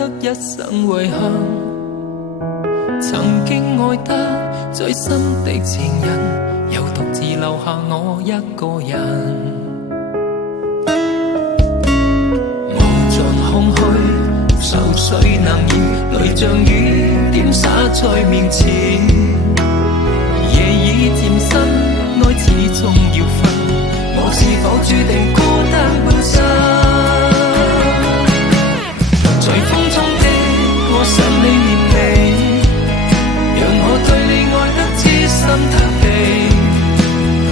得一生遺憾。曾經愛得最深的情人，又獨自留下我一個人。無盡空虛，愁緒難言，淚像雨點灑在面前。夜已漸深，愛始終要分，我是否注定孤單半生？隨風中的我想你念你，讓我對你愛得痴心塌地，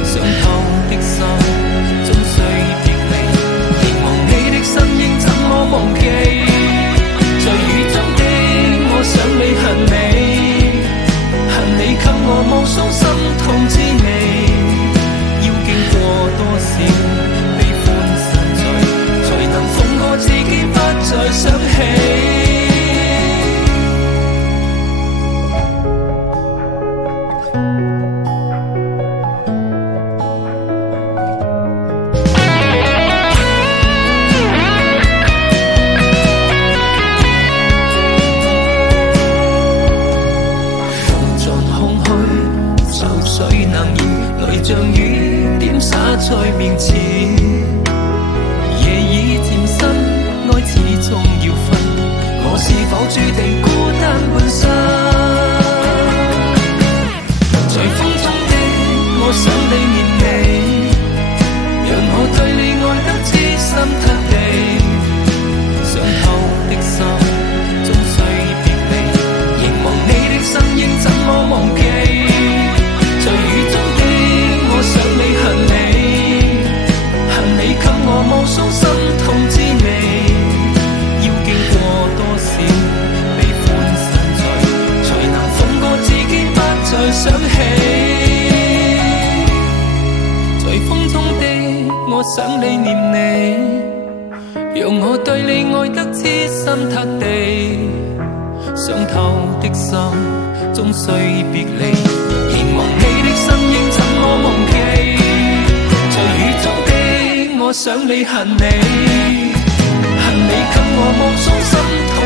傷透的心終須別離，凝望你的身影怎麼忘記？在雨中的我想你恨你，恨你給我無數心痛滋味，要經過多少悲歡散聚，才能放過自己不再想起。像雨點灑在面前，夜已漸深，愛始終要分，我是否注定孤單半生？隨風中的我想你念你，讓我對你愛得痴心塌地，傷透的心終須別離，凝望你的身影怎麼忘記？在雨中我想你恨你，恨你給我無數心痛滋味，要經過多少悲歡散聚，才能放過自己不再想起。隨風中的我想你念你，讓我對你愛得痴心塌地，傷透的心終須別離，凝望你的身影怎麼忘記？在雨中的我想你恨你，恨你給我無數心痛。